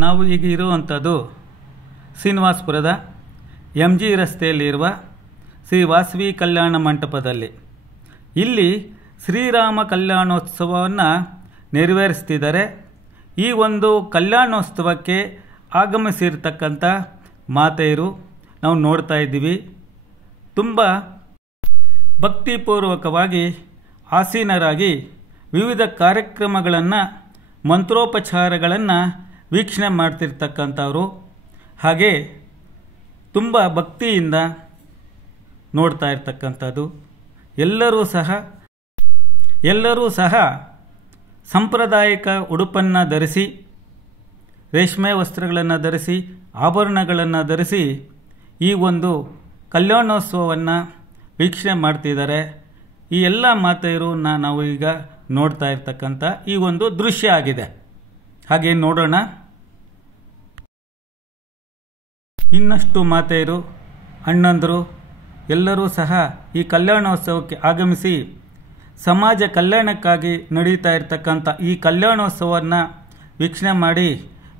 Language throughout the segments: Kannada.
ನಾವು ಈಗ ಇರುವಂಥದ್ದು ಶ್ರೀನಿವಾಸಪುರದ MG ರಸ್ತೆಯಲ್ಲಿರುವ ಶ್ರೀ ವಾಸವಿ ಕಲ್ಯಾಣ ಮಂಟಪದಲ್ಲಿ. ಇಲ್ಲಿ ಶ್ರೀರಾಮ ಕಲ್ಯಾಣೋತ್ಸವವನ್ನು ನೆರವೇರಿಸ್ತಿದ್ದಾರೆ. ಈ ಒಂದು ಕಲ್ಯಾಣೋತ್ಸವಕ್ಕೆ ಆಗಮಿಸಿರ್ತಕ್ಕಂಥ ಮಾತೆಯರು ನಾವು ನೋಡ್ತಾ ಇದ್ದೀವಿ. ತುಂಬ ಭಕ್ತಿಪೂರ್ವಕವಾಗಿ ಆಸೀನರಾಗಿ ವಿವಿಧ ಕಾರ್ಯಕ್ರಮಗಳನ್ನು ಮಂತ್ರೋಪಚಾರಗಳನ್ನು ವೀಕ್ಷಣೆ ಮಾಡ್ತಿರ್ತಕ್ಕಂಥವ್ರು. ಹಾಗೆ ತುಂಬ ಭಕ್ತಿಯಿಂದ ನೋಡ್ತಾ ಇರ್ತಕ್ಕಂಥದ್ದು. ಎಲ್ಲರೂ ಸಹ ಸಾಂಪ್ರದಾಯಿಕ ಉಡುಪನ್ನು ಧರಿಸಿ, ರೇಷ್ಮೆ ವಸ್ತ್ರಗಳನ್ನು ಧರಿಸಿ, ಆಭರಣಗಳನ್ನು ಧರಿಸಿ ಈ ಒಂದು ಕಲ್ಯಾಣೋತ್ಸವವನ್ನು ವೀಕ್ಷಣೆ ಮಾಡ್ತಿದ್ದಾರೆ. ಈ ಎಲ್ಲ ಮಾತೆಯರು ನಾವು ಈಗ ನೋಡ್ತಾ ಇರ್ತಕ್ಕಂಥ ಈ ಒಂದು ದೃಶ್ಯ ಆಗಿದೆ. ಹಾಗೆ ನೋಡೋಣ. ಇನ್ನಷ್ಟು ಮಾತೆಯರು, ಅಣ್ಣಂದರು ಎಲ್ಲರೂ ಸಹ ಈ ಕಲ್ಯಾಣೋತ್ಸವಕ್ಕೆ ಆಗಮಿಸಿ ಸಮಾಜ ಕಲ್ಯಾಣಕ್ಕಾಗಿ ನಡೀತಾ ಇರ್ತಕ್ಕಂಥ ಈ ಕಲ್ಯಾಣೋತ್ಸವವನ್ನು ವೀಕ್ಷಣೆ ಮಾಡಿ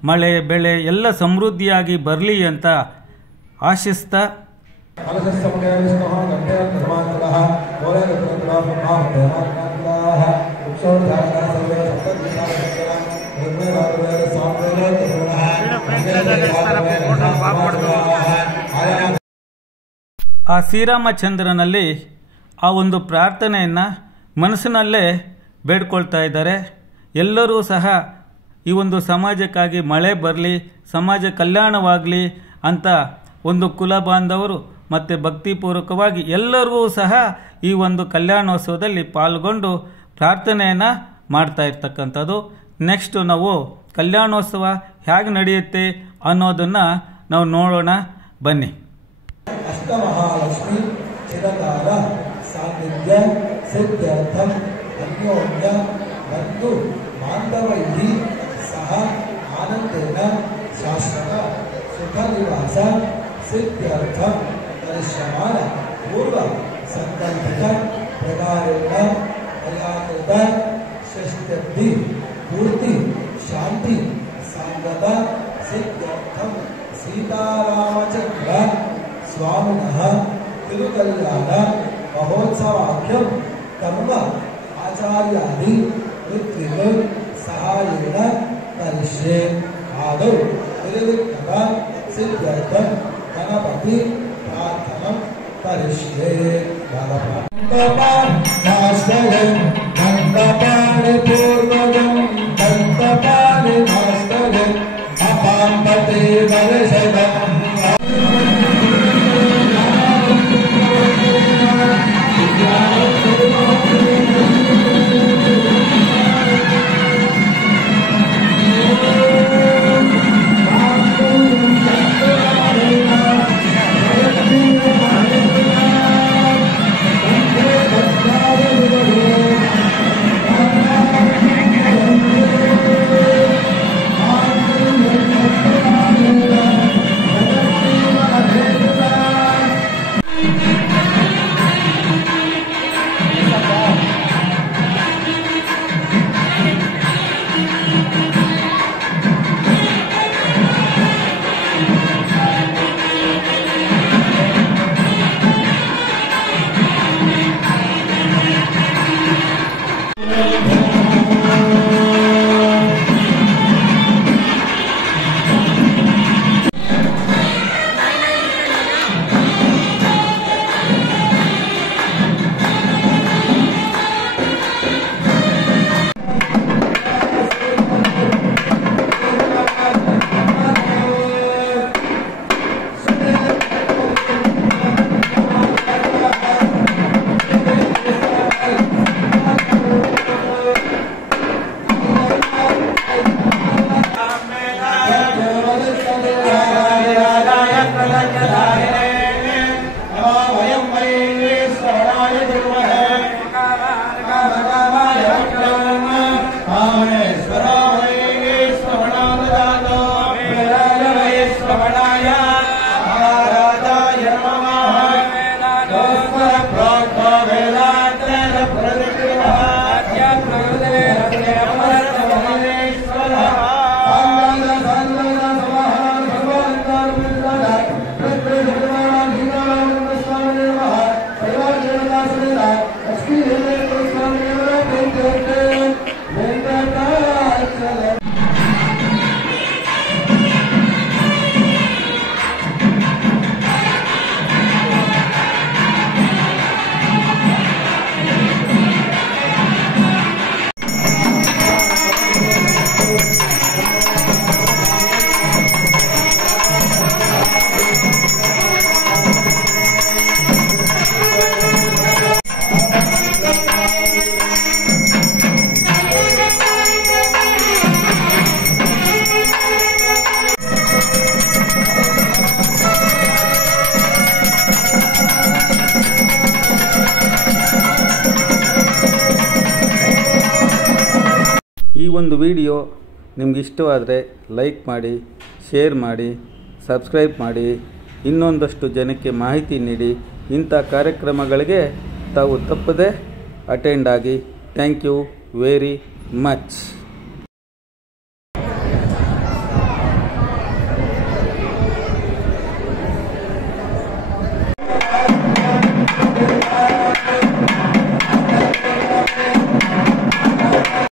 ಮಳೆ ಬೆಳೆ ಎಲ್ಲ ಸಮೃದ್ಧಿಯಾಗಿ ಬರಲಿ ಅಂತ ಆಶಿಸ್ತಾ ಆ ಶ್ರೀರಾಮಚಂದ್ರನಲ್ಲಿ ಆ ಒಂದು ಪ್ರಾರ್ಥನೆಯನ್ನು ಮನಸ್ಸಿನಲ್ಲೇ ಬೇಡ್ಕೊಳ್ತಾ ಇದ್ದಾರೆ. ಎಲ್ಲರೂ ಸಹ ಈ ಒಂದು ಸಮಾಜಕ್ಕಾಗಿ ಮಳೆ ಬರಲಿ, ಸಮಾಜ ಕಲ್ಯಾಣವಾಗಲಿ ಅಂತ ಒಂದು ಕುಲ ಬಾಂಧವರು ಮತ್ತು ಭಕ್ತಿಪೂರ್ವಕವಾಗಿ ಎಲ್ಲರಿಗೂ ಸಹ ಈ ಒಂದು ಕಲ್ಯಾಣೋತ್ಸವದಲ್ಲಿ ಪಾಲ್ಗೊಂಡು ಪ್ರಾರ್ಥನೆಯನ್ನು ಮಾಡ್ತಾ ಇರ್ತಕ್ಕಂಥದ್ದು. ನೆಕ್ಸ್ಟ್ ನಾವು ಕಲ್ಯಾಣೋತ್ಸವ ಹೇಗೆ ನಡೆಯುತ್ತೆ ಅನ್ನೋದನ್ನು ನಾವು ನೋಡೋಣ ಬನ್ನಿ. ಅಷ್ಟಮಹಾಲಕ್ಷ್ಮಿ ಚಿರಕಾಲ ಸಾನ್ನಿಧ್ಯ ಸಿದ್ಧಾರ್ಥಂ ಅನ್ಯೋನ್ಯ ಬಂಧು ಬಾಂಧವೈಹಿ ಸಹ ಆನಂದೇನ ಶಾಶ್ವತ ಸುಖ ನಿವಾಸ ಸಿದ್ಧಾರ್ಥಂ ಪರಿಶ್ರಮಾನ ಪೂರ್ವ ಸಂಕಲ್ಪಿತ ಪ್ರಕಾರೇಣ ಮರ್ಯಾದೃತ ಷಷ್ಠಿ ಪೂರ್ತಿ ಶಾಂತಿ ಸಾಂಗತ ಸಿದ್ಧಾರ್ಥಂ ಸೀತಾರಾಮಚಂದ್ರ स्वामिनः तिरुकल्याण महोत्सवाख्यं कर्म आचार्यादि ऋत्विक सहायेन करिष्ये. आदौ निर्विघ्नता सिद्ध्यर्थं गणपति प्रार्थनं करिष्ये. दन्तपाणि पूर्वजं दन्तपाणि भास्करम् अपाम्पते दर्शनम् ಒಂದು ವಿಡಿಯೋ ನಿಮ್ಗೆ ಇಷ್ಟವಾದರೆ ಲೈಕ್ ಮಾಡಿ, ಶೇರ್ ಮಾಡಿ, ಸಬ್ಸ್ಕ್ರೈಬ್ ಮಾಡಿ, ಇನ್ನೊಂದಷ್ಟು ಜನಕ್ಕೆ ಮಾಹಿತಿ ನೀಡಿ. ಇಂಥ ಕಾರ್ಯಕ್ರಮಗಳಿಗೆ ತಾವು ತಪ್ಪದೆ ಅಟೆಂಡ್ ಆಗಿ. Thank you very much.